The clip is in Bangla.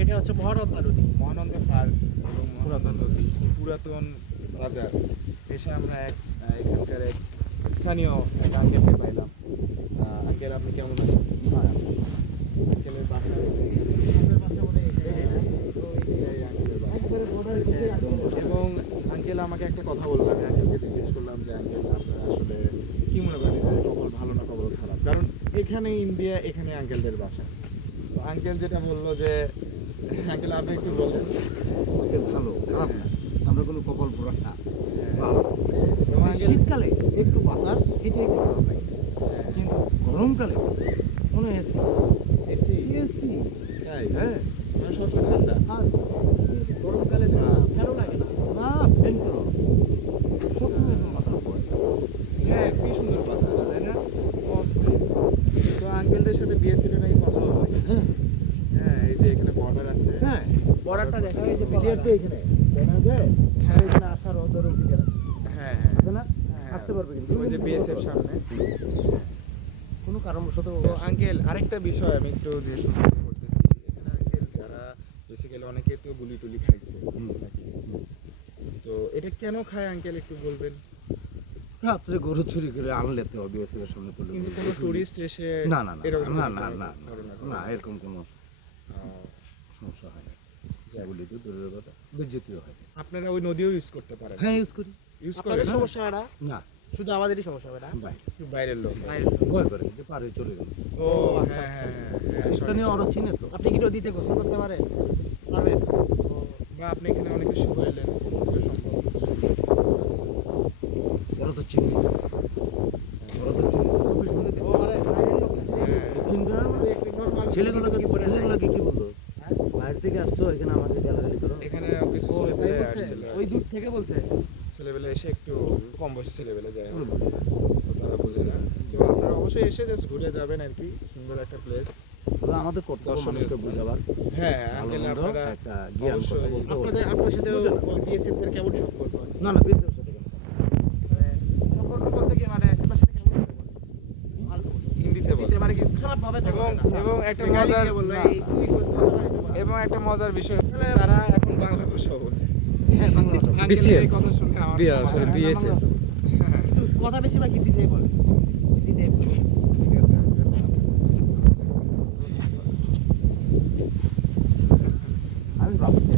এটা হচ্ছে মহানন্দা নদী। মহানন্দা পার্ক এবং মহানন্দা নদী, পুরাতন বাজার। এসে আমরা এখানকার এক স্থানীয় এক আঙ্কেলকে পাইলাম। আঙ্কেল, আপনি কেমন আছেন? আঙ্কেলের বাসা এবং আঙ্কেল আমাকে একটা কথা বললো। আমি আঙ্কেলকে জিজ্ঞেস করলাম যে আঙ্কেল, আপনারা আসলে কি মনে করেন যে কপাল ভালো না কপাল খারাপ? কারণ এখানে ইন্ডিয়া, এখানে আঙ্কেলদের বাসা। তো আঙ্কেল যেটা বললো যে, আঙ্কেল আপনি একটু বললেন। ভালো, খারাপ না, আমরা কোনো কপাল পোড়া না। এবং আঙ্কেল শীতকালে একটু বাতাস, এটা একটু ভালো লাগে, কিন্তু গরমকালে মনে হয় এসি এসি এসি তাই? হ্যাঁ। মানে সবসময় ঠান্ডা। আর গরমকালে না, ফ্যানও লাগে না। না ফ্যান করো, সবসময় একটু মাথা পড়ে। হ্যাঁ, কি সুন্দর বাতাস, তাই না? অস্থির। তো আঙ্কেলদের সাথে বিএসএফ এর নাকি কথা হবে। হ্যাঁ হ্যাঁ, এই যে এখানে বর্ডার আছে। হ্যাঁ, বর্ডারটা দেখা যায় যে বিলিয়ার তো এখানে দেখা যায়, আর এখানে আসার ওদের অধিকার আছে, হ্যাঁ হ্যাঁ, আছে না? হ্যাঁ। আসতে পারবে কিন্তু ওই যে বিএসএফ সামনে। কোনো কারণবশত তো আঙ্কেল, আরেকটা বিষয় আমি একটু যেহেতু করতেছি, এখানে আঙ্কেল যারা বেসিক্যালি অনেকে তো গুলি টুলি খাইছে নাকি? তো এটা কেন খায় আঙ্কেল একটু বলবেন? রাত্রে গরু চুরি করে আনলে তো বিএসএফ এর সামনে পড়লে কিন্তু কোনো টুরিস্ট এসে না না না এরকম না না না ঘটনা না, এরকম কোনো সমস্যা হয় না। বলি তো দূরের কথা, বেজ্জতিও হয় না। আপনারা ওই নদীও ইউজ করতে পারেন? হ্যাঁ ইউজ করি। ইউজ করেন? আপনাদের সমস্যা হয় না, না শুধু আমাদেরই সমস্যা হয় না। বাইরে বাইরের লোক? বাইরের লোক। ভয় করে যে পারে চলে গেল। ও আচ্ছা, হ্যাঁ আচ্ছা, হ্যাঁ আচ্ছা। হ্যাঁ, হ্যাঁ, স্থানীয় sorry, ওরা চিনে তো। আপনি কি নদীতে গোসল করতে পারেন? পারবেন? বা আপনি এখানে অনেক কিছু এলেন, এটা সম্ভব। ওরা তো চিনি, ওরা তো চিনি, 24 ঘন্টা ও আরে বাইরের লোক না। হ্যাঁ, চিনবে না মানে? একটু normal ছেলেগুলোকে কি বলে যায়? ছেলেগুলোকে কি বললো, বাইরে থেকে আসছো এখানে আমাদের গালাগালি করো। এখানে কিছু ও, তাই ছেলেপেলে বলছে? আসছিল। ওই দূর থেকে বলছে? ছেলেবেলে এসে একটু কম বয়সী ছেলেবেলে যায়, এগুলো বলি না। তো তারা বোঝে না। তো আপনারা অবশ্যই এসে জাস্ট ঘুরে যাবেন আর কি, সুন্দর একটা প্লেস। তবে আমাদের কর্তব্য দর্শনীয় মানুষকে স্থান। বোঝাবার, হ্যাঁ ভালো আঙ্কেল, মন্দ আপনারা একটা জ্ঞান কথা অবশ্যই- বলতে আপনাদের হবে। আপনার সাথে বুঝে না। বিএসএফ দের কেমন সম্পর্ক? না না, বিএসএফ সাথে কেন? মানে সম্পর্ক বলতে কি, মানে আপনার সাথে কেমন সম্পর্ক? ভালো। হিন্দিতে বলেন। দিতে মানে কি খারাপ ভাবে তো এবং বলে না। এবং একটা গালি মজার দিয়ে বললো, না, এই তুই করতে পারবি না। এবং একটা মজার বিষয় হচ্ছে তারা এখন বাংলা ভাষা বোঝে। হ্যাঁ বাংলা ভাষা। আঙ্কেলের এই কথা শুনে আমার হ্যাঁ, BSF কিন্তু কথা বেশিরভাগ হিন্দিতেই বলে। হিন্দিতেই বলে। ঠিক আছে আঙ্কেল। আমি ভাবছি